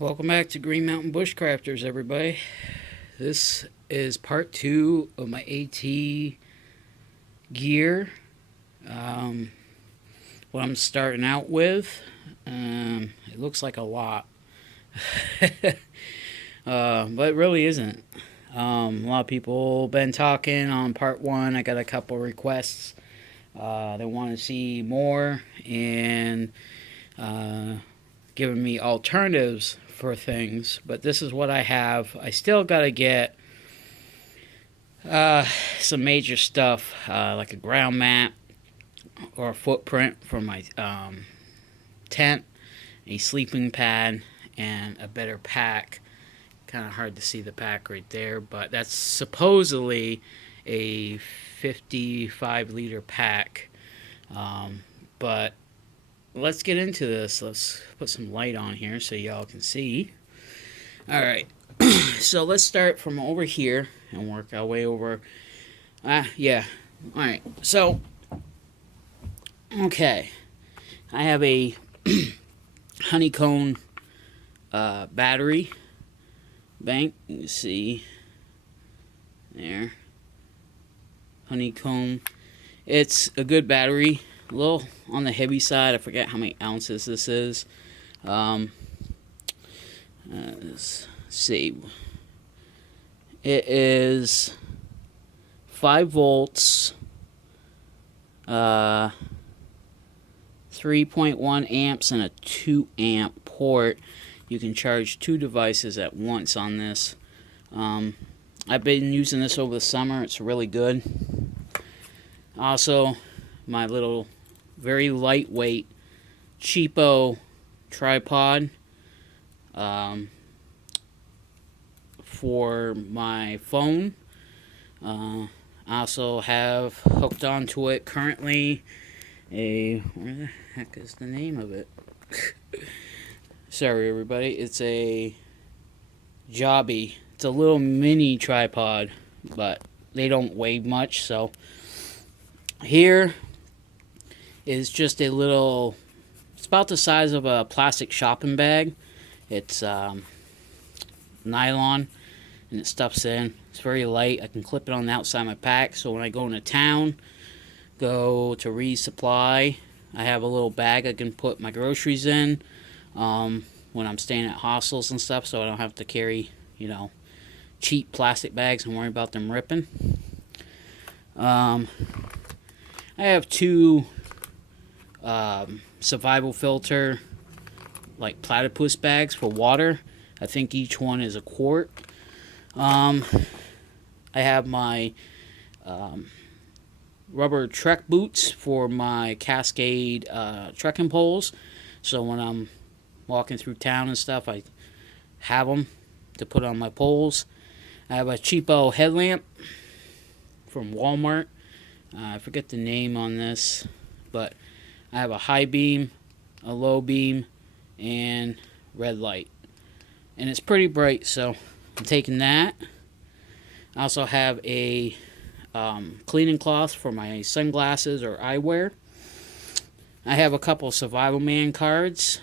Welcome back to Green Mountain Bushcrafters, everybody. This is part 2 of my AT gear. Um, what I'm starting out with. It looks like a lot, but it really isn't. A lot of people been talking on part 1. I got a couple requests. They want to see more and giving me alternatives for things, but this is what I have. I still got to get some major stuff, like a ground mat or a footprint for my tent, a sleeping pad, and a better pack. Kind of hard to see the pack right there, but that's supposedly a 55-liter pack. But let's get into this. Let's put some light on here so y'all can see. Alright, so let's start from over here and work our way over. Yeah. Alright, so, okay. I have a honeycomb battery bank. You can see there. Honeycomb. It's a good battery. A little on the heavy side. I forget how many ounces this is. Let's see. It is 5 volts, 3.1 amps, and a 2 amp port. You can charge 2 devices at once on this. I've been using this over the summer. It's really good. Also, my little very lightweight cheapo tripod for my phone. I also have hooked onto it currently where the heck is the name of it? Sorry everybody, it's a Jobby. It's a little mini tripod, but they don't weigh much, so here is just a little, it's about the size of a plastic shopping bag. It's nylon, and it stuffs in. It's very light. I can clip it on the outside of my pack, so when I go into town, go to resupply, I have a little bag I can put my groceries in when I'm staying at hostels and stuff, so I don't have to carry, cheap plastic bags and worry about them ripping. I have 2 survival filter, like platypus bags for water. I think each one is a quart. I have my rubber trek boots for my Cascade trekking poles. So when I'm walking through town and stuff, I have them to put on my poles. I have a cheapo headlamp from Walmart. I forget the name on this, but I have a high beam, a low beam, and red light. And it's pretty bright, so I'm taking that. I also have a cleaning cloth for my sunglasses or eyewear. I have a couple Survival Man cards.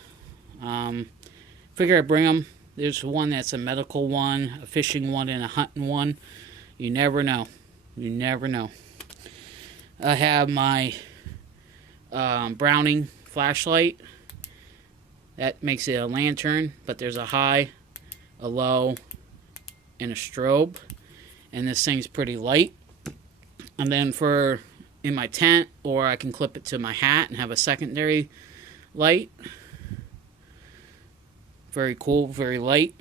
Figure I'd bring them. There's one that's a medical one, a fishing one, and a hunting one. You never know. You never know. I have my Browning flashlight. That makes it a lantern, but there's a high, a low, and a strobe. And this thing's pretty light. And then for in my tent, or I can clip it to my hat and have a secondary light. Very cool, very light.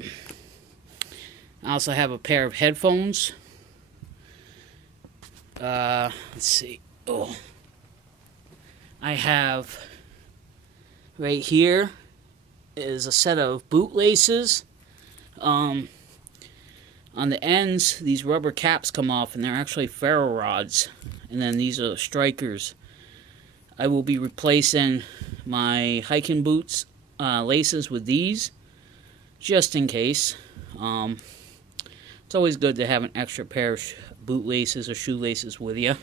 I also have a pair of headphones. Let's see. Oh, I have right here is a set of bootlaces. On the ends, these rubber caps come off, and they're actually ferro rods. And then these are strikers. I will be replacing my hiking boots laces with these, just in case. It's always good to have an extra pair of bootlaces or shoelaces with you.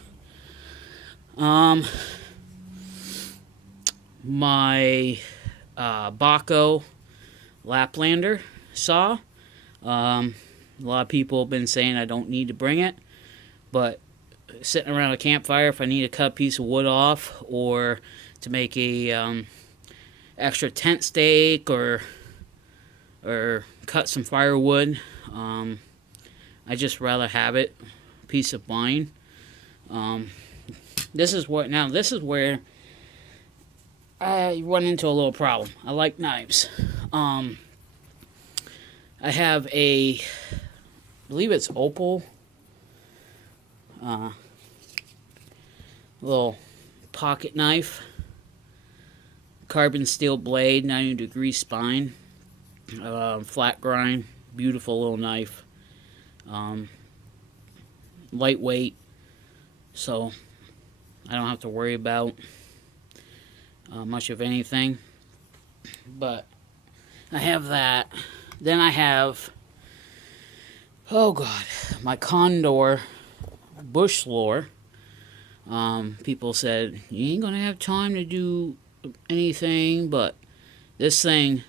My Baco Laplander saw. A lot of people have been saying I don't need to bring it, but sitting around a campfire, if I need to cut a piece of wood off or to make a extra tent stake or cut some firewood, I just rather have it, peace of mind. This is where I run into a little problem. I like knives. I have I believe it's opal, little pocket knife, carbon steel blade, 90-degree spine, flat grind, beautiful little knife, lightweight, so I don't have to worry about much of anything. But I have that. Then I have, oh god, my Condor bush lore. People said, you ain't gonna have time to do anything, but this thing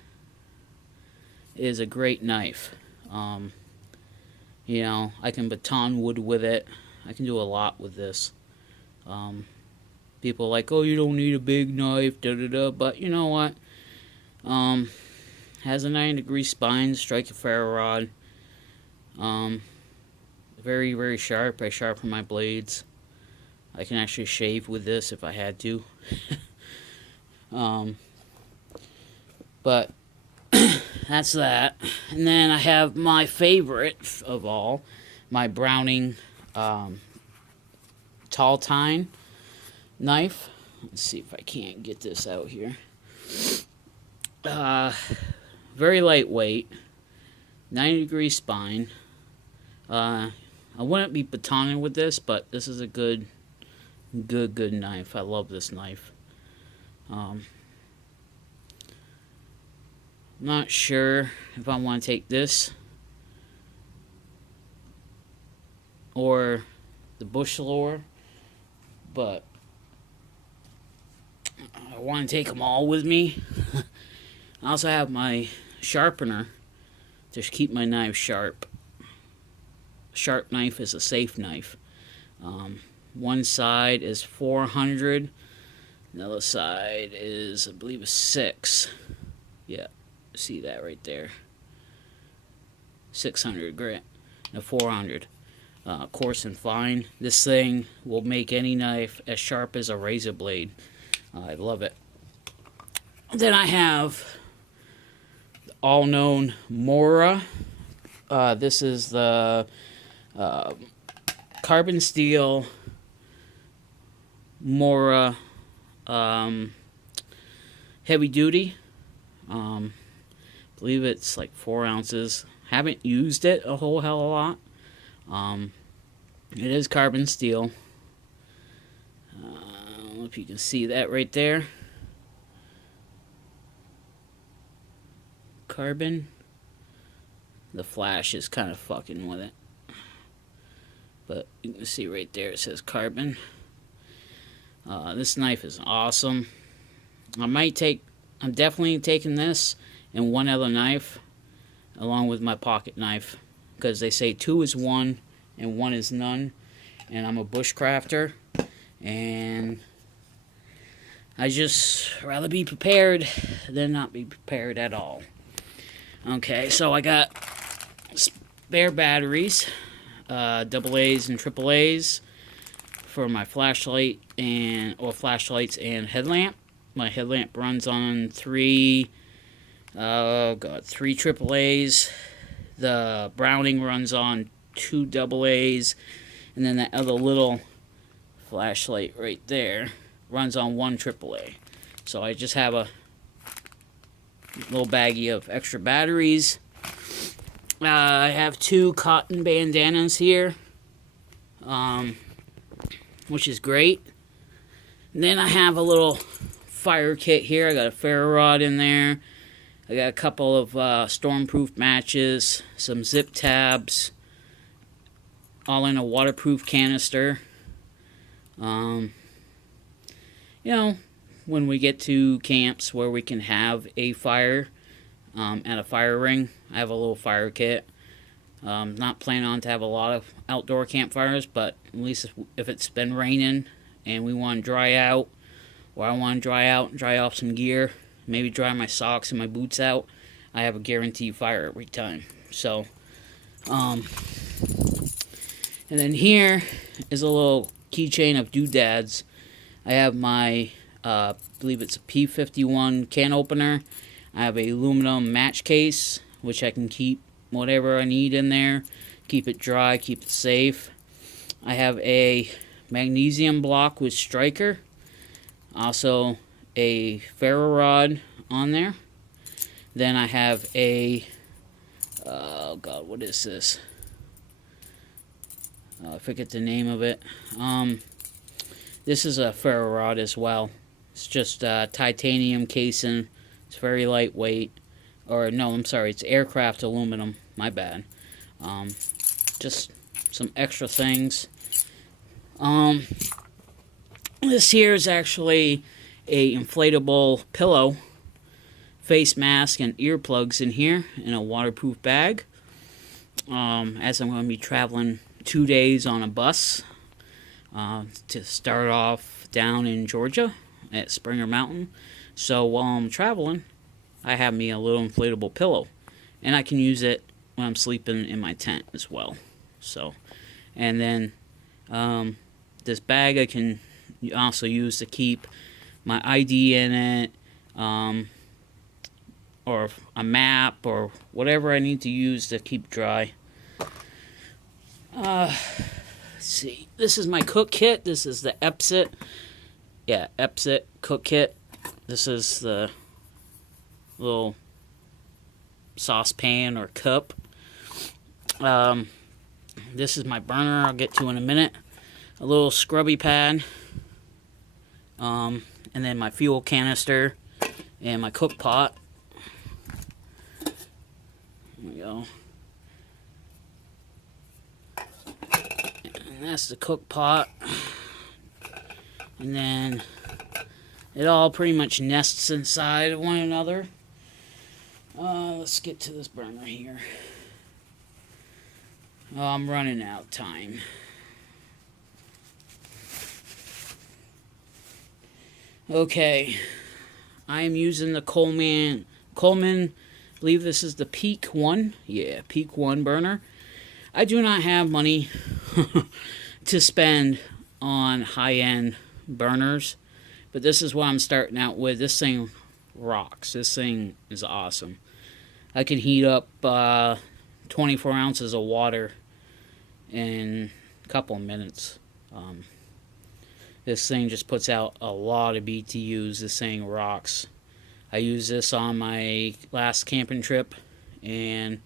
is a great knife. You know, I can baton wood with it. I can do a lot with this. People are like, oh, you don't need a big knife, da-da-da, but you know what? Has a 90-degree spine, strike a ferro rod. Very, very sharp. I sharpen my blades. I can actually shave with this if I had to. But that's that. And then I have my favorite of all, my Browning tall tine knife. Let's see if I can't get this out here. Very lightweight, 90-degree spine. I wouldn't be batoning with this, but this is a good knife. I love this knife. Not sure if I want to take this or the bush lore, but I want to take them all with me. I also have my sharpener to keep my knife sharp. Sharp knife is a safe knife. One side is 400, the other side is, I believe, 6. Yeah, see that right there. 600 grit, and 400. Coarse and fine. This thing will make any knife as sharp as a razor blade. I love it. Then I have the all-known Mora. This is the carbon steel Mora heavy duty. Believe it's like 4 ounces. Haven't used it a whole hell of a lot. It is carbon steel. I don't know if you can see that right there. Carbon. The flash is kind of fucking with it. But you can see right there it says carbon. This knife is awesome. I'm definitely taking this and one other knife along with my pocket knife, because they say 2 is 1 and 1 is none, and I'm a bushcrafter and I just rather be prepared than not be prepared at all. Okay, so I got spare batteries, AA's and AAA's for my flashlight flashlights and headlamp. My headlamp runs on 3 AAA's. The Browning runs on 2 AA's, and then that other little flashlight right there runs on 1 AAA. So I just have a little baggie of extra batteries. I have 2 cotton bandanas here, which is great. And then I have a little fire kit here. I got a ferro rod in there. I got a couple of stormproof matches, some zip tabs, all in a waterproof canister. You know, when we get to camps where we can have a fire, at a fire ring. I have a little fire kit. Not planning on to have a lot of outdoor campfires, but at least if it's been raining and we want to dry out, or I want to dry out and dry off some gear, maybe dry my socks and my boots out, I have a guaranteed fire every time. So, and then here is a little keychain of doodads. I have my, I believe it's a P51 can opener. I have a aluminum match case, which I can keep whatever I need in there. Keep it dry, keep it safe. I have a magnesium block with striker. Also a ferro rod on there. Then I have a, oh god, what is this? I forget the name of it. This is a ferro rod as well. It's just titanium casing. It's very lightweight. Or no, I'm sorry, it's aircraft aluminum. My bad. Just some extra things. This here is actually a inflatable pillow, face mask, and earplugs in here in a waterproof bag. As I'm going to be traveling 2 days on a bus to start off down in Georgia at Springer Mountain. So while I'm traveling, I have me a little inflatable pillow, and I can use it when I'm sleeping in my tent as well. So, and then this bag I can also use to keep my ID in it, or a map, or whatever I need to use to keep dry. Let's see. This is my cook kit. This is the Epsit. Yeah, Epsit cook kit. This is the little saucepan or cup. This is my burner I'll get to in a minute. A little scrubby pad. And then my fuel canister and my cook pot. There we go. And that's the cook pot. And then it all pretty much nests inside of one another. Let's get to this burner here. Oh, I'm running out of time. Okay, I am using the Coleman, I believe this is the Peak 1. Yeah, Peak 1 burner. I do not have money to spend on high-end burners, but this is what I'm starting out with. This thing rocks. This thing is awesome. I can heat up 24 ounces of water in a couple of minutes. This thing just puts out a lot of BTUs. This thing rocks. I used this on my last camping trip, and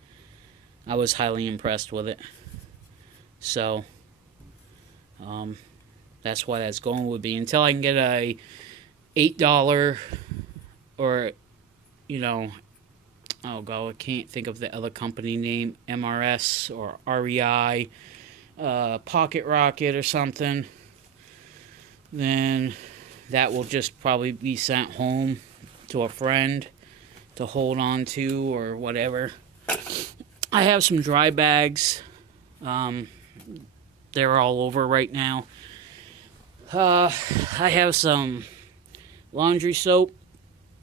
I was highly impressed with it. So, that's why that's going with me. Until I can get a $8 or, you know, oh god, I can't think of the other company name, MRS or REI, Pocket Rocket or something, then that will just probably be sent home to a friend to hold on to or whatever. I have some dry bags. They're all over right now. I have some laundry soap.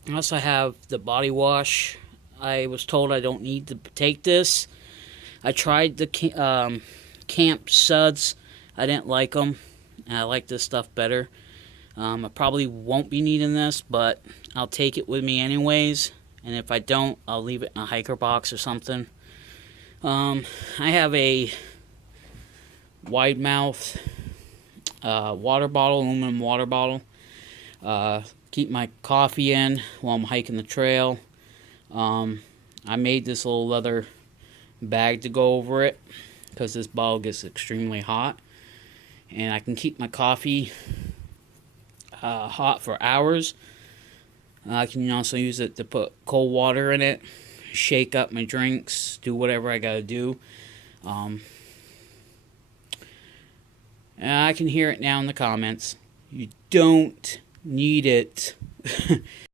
I also have the body wash. I was told I don't need to take this. I tried the Camp Suds. I didn't like them. I like this stuff better. I probably won't be needing this, but I'll take it with me anyways. And if I don't, I'll leave it in a hiker box or something. I have a wide mouth water bottle, aluminum water bottle. Keep my coffee in while I'm hiking the trail. I made this little leather bag to go over it because this bottle gets extremely hot. And I can keep my coffee hot for hours. I can also use it to put cold water in it, shake up my drinks, do whatever I gotta do. And I can hear it now in the comments. You don't need it.